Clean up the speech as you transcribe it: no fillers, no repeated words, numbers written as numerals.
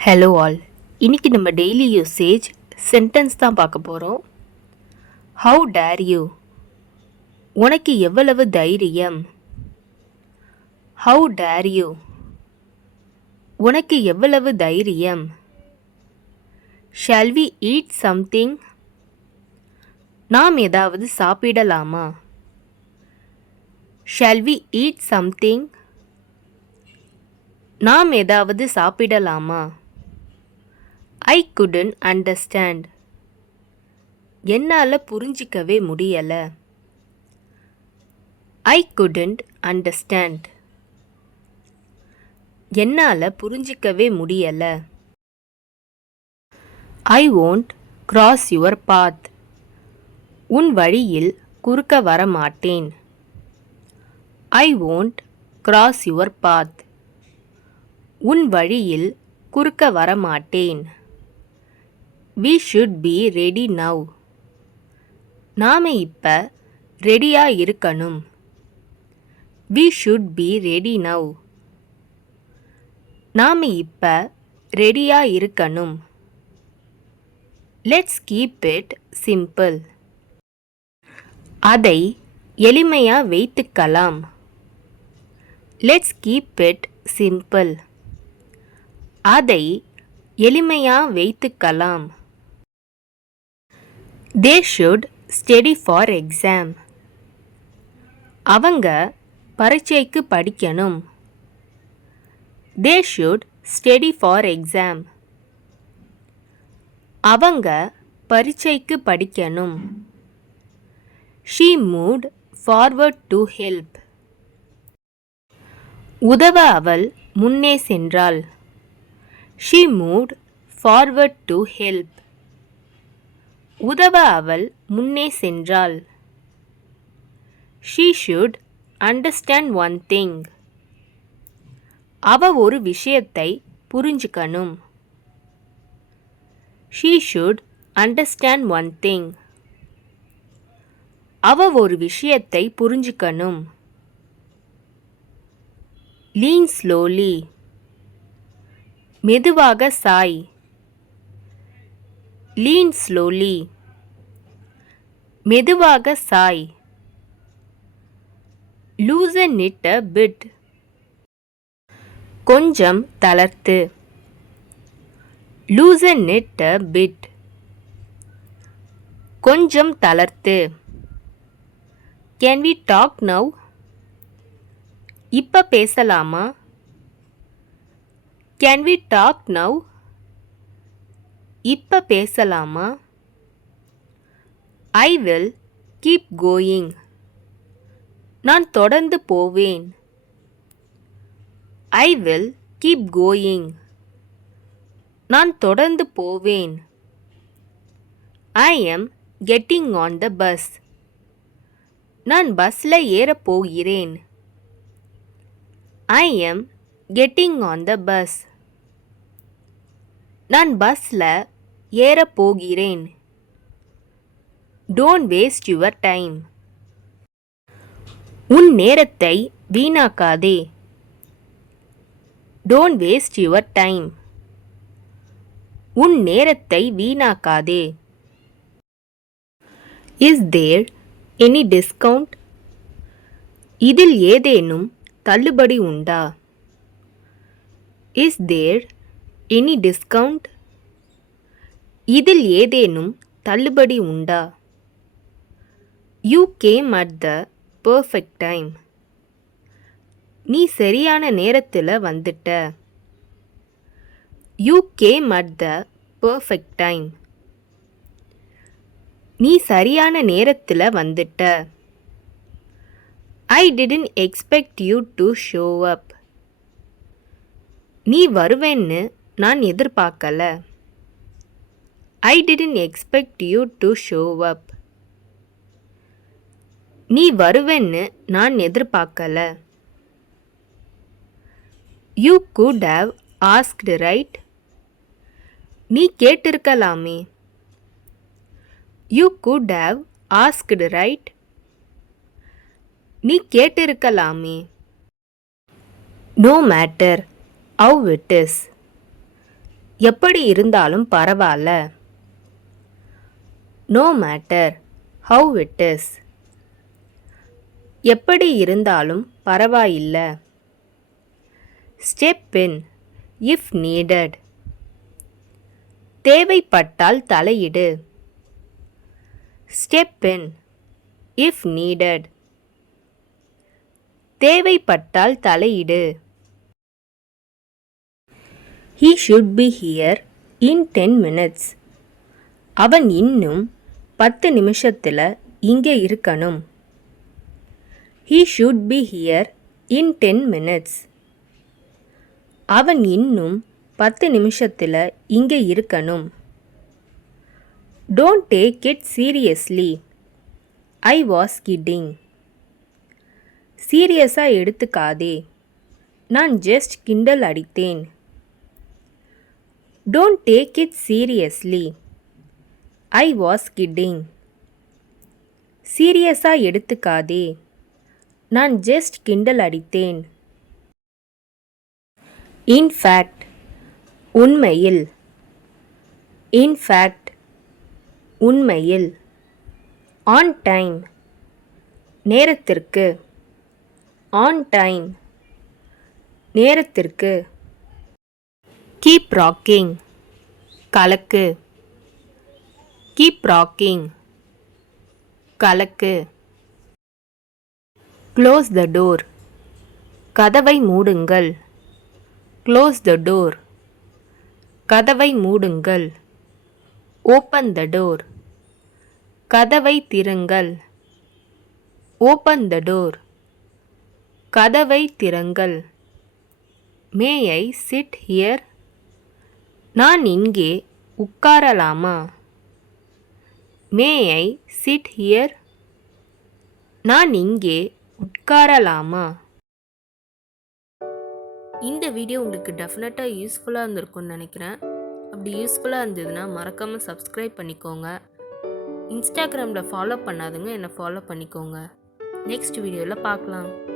Hello all. இன்னைக்கு நம்ம daily usage sentence தான் பார்க்க போகிறோம். ஹவு டேர் யூ, உனக்கு எவ்வளவு தைரியம். ஹவு டேர் யூ, உனக்கு எவ்வளவு தைரியம். ஷால் வி ஈட் சம்திங், நாம் ஏதாவது சாப்பிடலாமா. ஷால் வி ஈட் சம்திங், நாம் ஏதாவது சாப்பிடலாமா. ஐ couldn't அண்டர்ஸ்டாண்ட், என்னால் புரிஞ்சிக்கவே முடியலை. ஐ couldn't அண்டர்ஸ்டாண்ட், என்னால் புரிஞ்சிக்கவே முடியலை. ஐ won't cross your path, உன் வழியில் குறுக்க வர மாட்டேன். ஐ won't cross your path, உன் வழியில் குறுக்க வர மாட்டேன். We should be ready now, நாம இப்ப ரெடியா இருக்கணும். We should be ready now, நாம இப்ப ரெடியா இருக்கணும். Let's keep it simple, அதை எளிமையா வைத்துக்கலாம். Let's keep it simple, அதை எளிமையா வைத்துக்கலாம். They should study for exam, அவங்க பரீட்சைக்கு படிக்கணும். They should study for exam, அவங்க பரீட்சைக்கு படிக்கணும். She moved forward to help, உதவ அவள் முன்னே சென்றாள். She moved forward to help, உதவ அவள் முன்னே சென்றாள். She should understand one thing, அவ ஒரு விஷயத்தை புரிஞ்சுக்கணும். She should understand one thing, அவ ஒரு விஷயத்தை புரிஞ்சுக்கணும். Lean slowly, மெதுவாக சாய். Lean slowly, மெதுவாக Sai. Loosen it a bit, கொஞ்சம் தளர்த்து. Loosen it a bit, கொஞ்சம் தளர்த்து. Can we talk now, இப்ப பேசலாமா. Can we talk now, இப்ப பேசலாமா. I will keep going, நான் தொடர்ந்து போவேன். I will keep going, நான் தொடர்ந்து போவேன். I am getting on the bus, நான் பஸ்ல ஏறப் போகிறேன். I am getting on the bus, நான் பஸ்ல ஏறப் போகிறேன். Don't waste your time, உன் நேரத்தை வீணாக்காதே. Don't waste your time, உன் நேரத்தை வீணாக்காதே. Is there any discount, இதில் ஏதேனும் தள்ளுபடி உண்டா. Is there any discount, இதில் ஏதேனும் தள்ளுபடி உண்டா. You came at the perfect time, நீ சரியான நேரத்தில் வந்துட்ட. You came at the perfect time, நீ சரியான நேரத்தில் வந்துட்ட. I didn't expect you to show up, நீ வருவேன்னு நான் எதிர்பார்க்கல. I didn't expect you to show up, நீ வருவேன்னு நான் எதிர்பார்க்கல. You could have asked, right, நீ கேட்டிருக்கலாமே. You could have asked, right, நீ கேட்டிருக்கலாமே. No matter how it is, எப்படி இருந்தாலும் பரவாயில்ல. No matter how it is. எப்படி இருந்தாலும் பரவாயில்ல. Step in if needed. தேவைப்பட்டால் தலையிடு. Step in if needed. தேவைப்பட்டால் தலையிடு. He should be here in 10 minutes. அவன் இன்னும் 10 நிமிஷத்தில் இங்கே இருக்கணும். He should be here in 10 minutes. அவன் இன்னும் 10 நிமிஷத்தில் இங்கே இருக்கணும். Don't take it seriously. I was kidding. சீரியஸாக எடுத்துக்காதே, நான் ஜஸ்ட் கிண்டல் அடித்தேன். Don't take it seriously. I was kidding. சீரியஸாக எடுத்துக்காதே, நான் ஜஸ்ட் கிண்டல் அடித்தேன். In fact, உண்மையில். In fact, உண்மையில். On time, நேரத்திற்கு. On time, நேரத்திற்கு. Keep rocking, கலக்கு. Keep rocking, கலக்கு. Close the door, கதவை மூடுங்கள். Close the door, கதவை மூடுங்கள். Open the door, கதவை திறங்கள். Open the door, கதவை திறங்கள். May I sit here? நான் இங்கே உட்காரலாமா? May I sit here? நான் இங்கே உட்காரலாமா? இந்த வீடியோ உங்களுக்கு டெஃபினட்டாக யூஸ்ஃபுல்லாக இருந்திருக்கும்னு நினைக்கிறேன். அப்படி யூஸ்ஃபுல்லாக இருந்ததுன்னா மறக்காமல் சப்ஸ்கிரைப் பண்ணிக்கோங்க. இன்ஸ்டாகிராமில் ஃபாலோ பண்ணாதுங்க, என்னை ஃபாலோ பண்ணிக்கோங்க. நெக்ஸ்ட் வீடியோவில் பார்க்கலாம்.